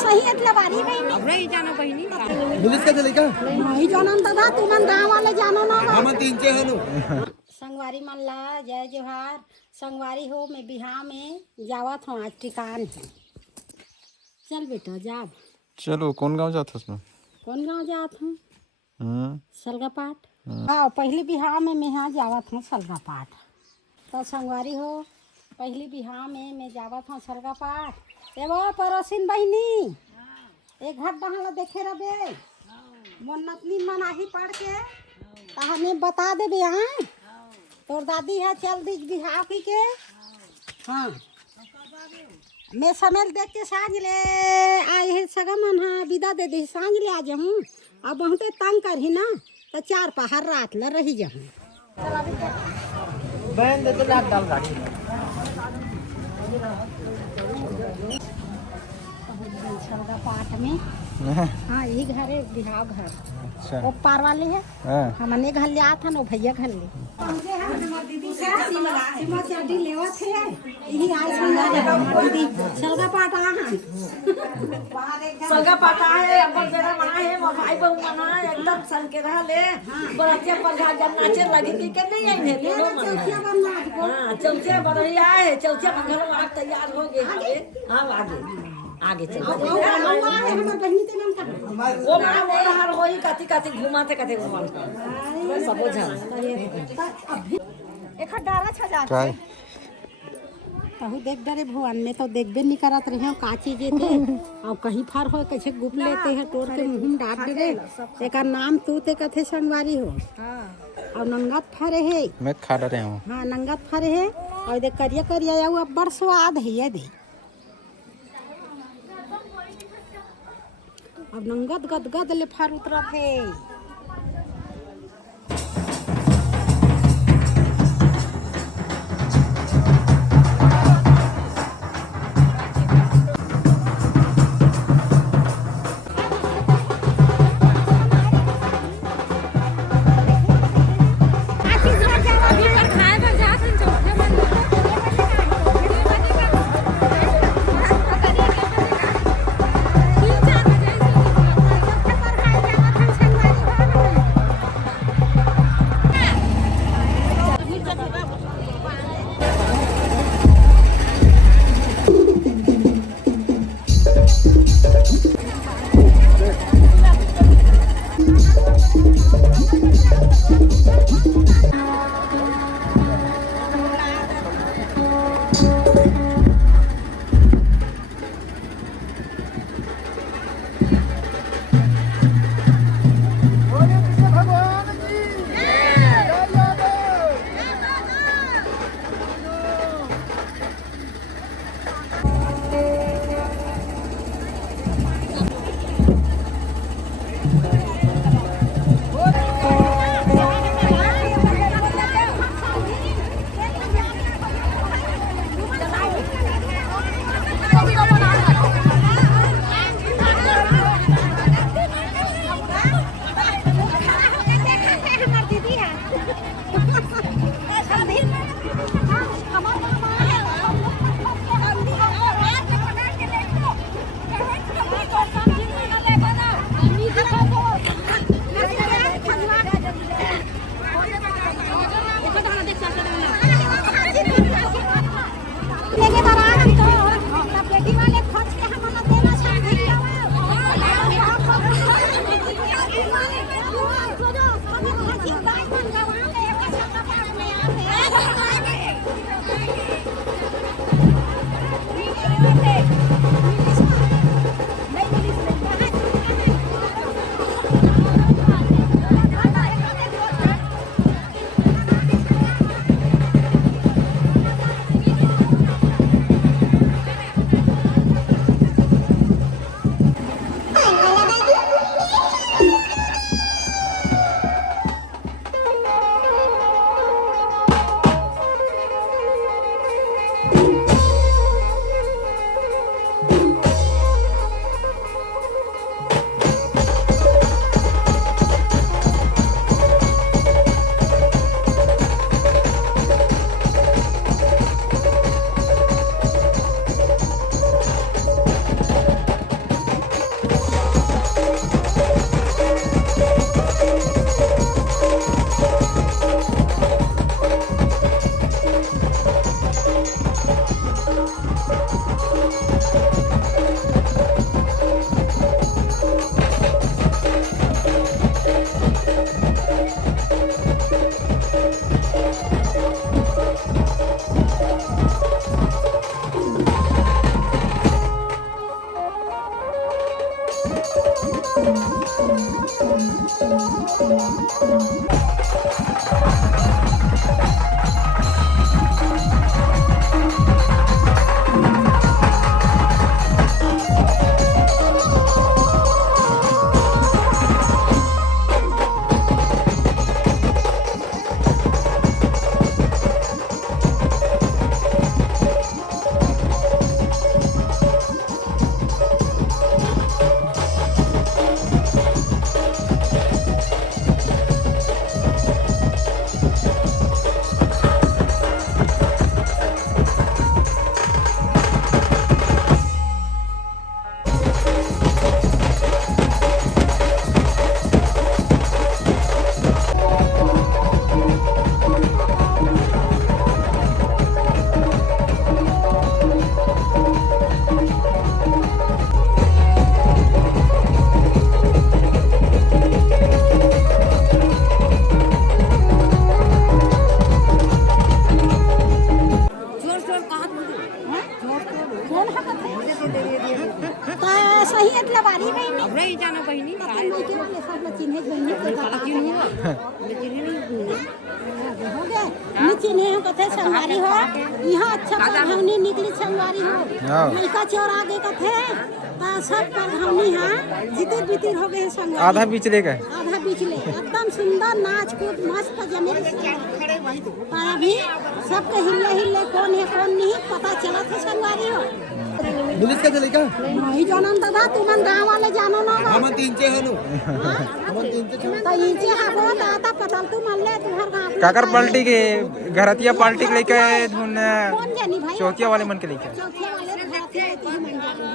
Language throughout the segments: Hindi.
सही मतलब बारी नहीं जानो बहिनी पुलिस का चले का नहीं जानो दादा तुमन गांव वाले जानो ना हम तीन चे हलो संगवारी मन ला जय जोहार संगवारी हो मैं बिहार में जावत हूँ आज ठिकान चल बेटा जा चलो कौन गांव जात हस कौन गांव जात हूँ सलगापाट हाँ पहले बिहार में मैं यहाँ जावत हूँ सलगापाट तो संगवारी हो पहली बिहार में मैं जावत हूँ सलगापाट एवं पड़ोसिन बहनी एक घट बहला देखे रहे मोन्नतनी मनाही पढ़ के हमें बता दे यहाँ तोर दादी है चल दी बिहार की के हाँ मैं समेल देख के सांझ ले आए है सगा मन हाँ विदा दे दी सांझ ले आ जाऊँ अब बहुत तंग कर ही ना तो 4 पहाड़ रात ला रही जाऊँ बहन दे तो लाग डाल गाड़ी पाठ में हाँ यही घर है बिहाव घर अच्छा। वो पार वाले है हमने घर ले आता ना भैया घर ले सलगा पाटा है अपन बेटा मना है भाई बहू मना एकदम सन के रहा ले बरातिया पर जब नाचे लगी के नहीं आई है चौथिया बनना हां चौथिया बढ़िया है चौथिया का घर आग तैयार हो गए हां आगे चल वो मां बोल रहा होई काती काती घुमाते काते घुमा सब झा एक डाला छजा काय कहू देख डरे भुवन में तो देखबे नहीं करत रहे का चीज थे और कहीं फार हो कैसे गुप लेते हैं तोड़ के मुंह डाट दे एक नाम तू ते कथे संगवारी हो और नंगत फरे है मैं खा रहे हूं हां नंगत फरे है और देख करिया करिया वो बड़ स्वाद है ये दे अब नंगत गद गद ले फार उतरत है कौन हकत है ता सही इतला बारी बहिनी अब नहीं जाना बहिनी नहीं के वाले सब लोग चिन्हे बहिनी के बता चिन्ह हो गए नहीं चिन्हे हम कथे संगवारी हो यहाँ अच्छा पढ़ावनी निकली संगवारी हो लड़का चोर आगे कथे ता सब पढ़ावनी हां जितिर बितिर हो गए संगवारी आधा बिचले का आधा बिचले एकदम सुंदर नाच कूद मस्त जमे अभी सबके हिले हिले कौन है कौन नहीं पता चला था संगवारी हो पुलिस का चले का नहीं जानन दादा तुमन गांव वाले जानो ना हम 3 चे हनु हम 3 चे तो इंचे हाबो दादा पता तू मान ले तुहर गांव काकर पलटी के घरतिया पलटी के लेके धुन कौन जानी भाई चौथिया वाले मन के लेके चौथिया वाले घाती रहती है मन जानी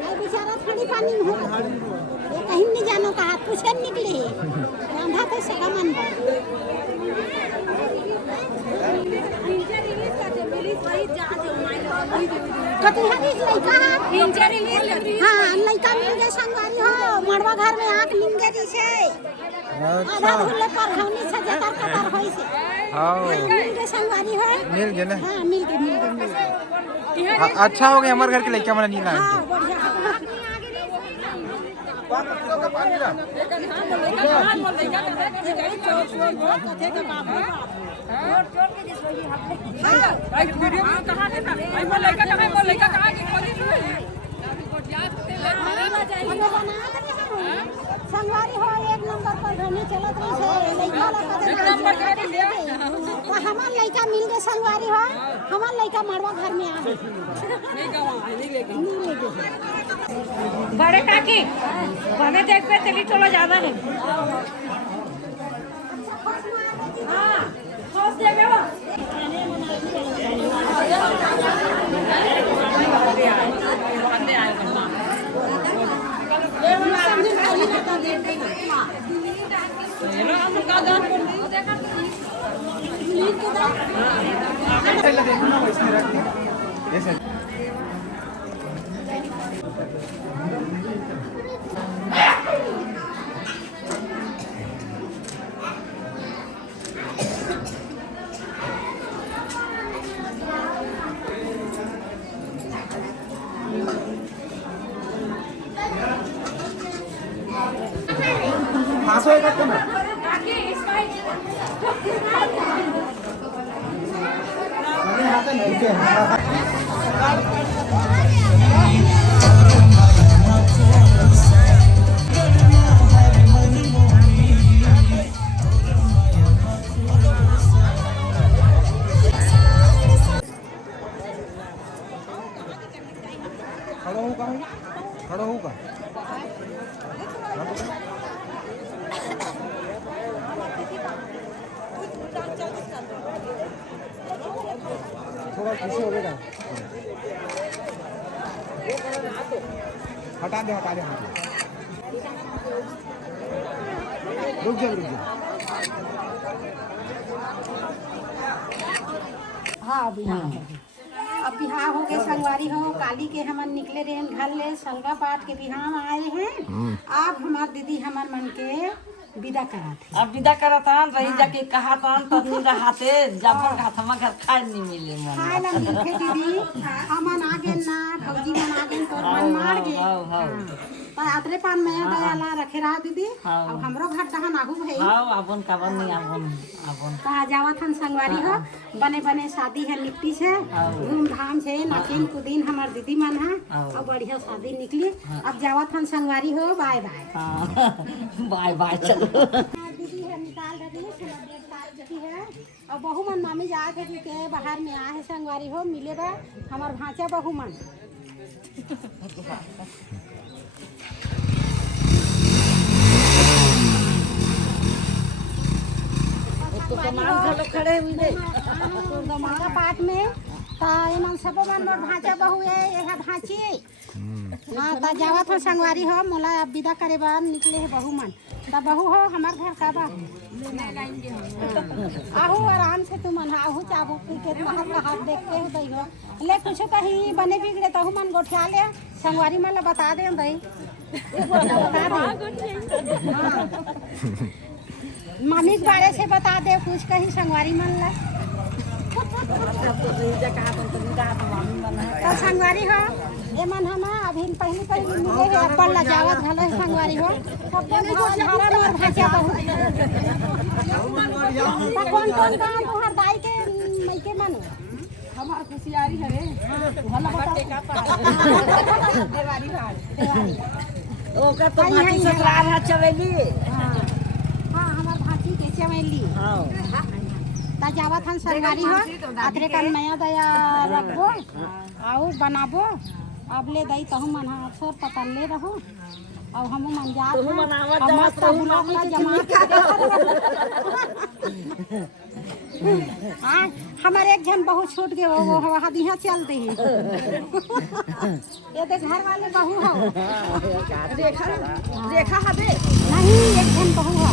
ये बेचारा थोड़ी पानी में हो ये कहीं नहीं जानो कहा पूछे निकले रांधा तो सगा मन कतिहा लड़का हाँ लड़का मिल गए संगवारी हो मड़वा घर में आँख लिंगे दिसे आधा धुले पर हमनी से जतर कतर होई से हाँ मिल गए संगवारी हो मिल गए ना हाँ मिल गए अच्छा हो गया हमारे घर के लड़का मन नीला हाँ बढ़िया संगवारी हो एक नंबर पर घनी चलत रही से लइका तो हमार लइका मिल गए संगवारी हो हमार लइका मड़वा घर में आ गए नहीं लेके बड़े काकी बने देख पे चली चलो ज्यादा है हाँ खोज देवे वो खड़ा होगा थोड़ा पीछे हो गया हटा दे रुक जा हाँ बिहार अब बिहार हो गए संगवारी हो काली के हमन निकले रहे घर ले सलगा पाठ के बिहार आए हैं अब हमार दीदी हमर मन के विदा करा थे अब विदा करता रही जाके कहा तो रहाते जब हाथमा घर खाए नहीं मिले मन खाए ना मिलते दीदी हमन आगे ना भौजी मन आगे तो मन मार गए पर आतरे पान में दयाला रखे रहा दीदी अब हमरो घर दहन आगू भई हां अपन कावन नहीं अपन कहा जावा थन संगवारी हो बने बने शादी है निपटी से धूमधाम से नाचिन कुदिन हमार दीदी मन है और बढ़िया शादी निकली अब जावा थन संगवारी हो बाय बाय बाय बाय चलो दीदी है निकाल रही है और बहू मन मामी जा के बाहर में आए है संगवारी हो मिले बा हमार भांचा बहू मन खड़े हुए पाठ में तो सब मन मोर भांचा बहू है यह भांची हाँ तो जावा तो संगवारी हो मोला अब विदा करे बाद निकले है बहू मन तो बहू हो हमार घर का बा आहू आराम से तुम मन आहू चाबू के बाहर का हाथ देखते हो दई हो ले कुछ कहीं बने बिगड़े तो मन गोठिया ले संगवारी मन ला बता दे दई बता दे मामी के बारे से बता दे कुछ कहीं संगवारी मन ला संगवारी हो ये मन हम अभी पहली पहली मिले है अपन ला जावत भले संगवारी हो सब झारा मोर भाषा बहुत कौन कौन काम तुहार दाई के मई मन हमार खुशियारी हरे भला बटे का देवारी भाड़ ओका तो भाटी ससुराल है चवेली हाँ हमार भाटी के चमेली हां ता जावत हम सरकारी हो आखरे का नया दया रखबो आउ बनाबो अब ले दई तो हम मन छोर पता ले रहो अब हम मन जात तुम मनावा अब मस्त बुला के जमा हाँ हमारे एक जन बहुत छूट गए वो वहाँ दिहा चलते हैं ये देख घर वाले बहू हो रेखा रेखा हबे नहीं एक जन बहू हो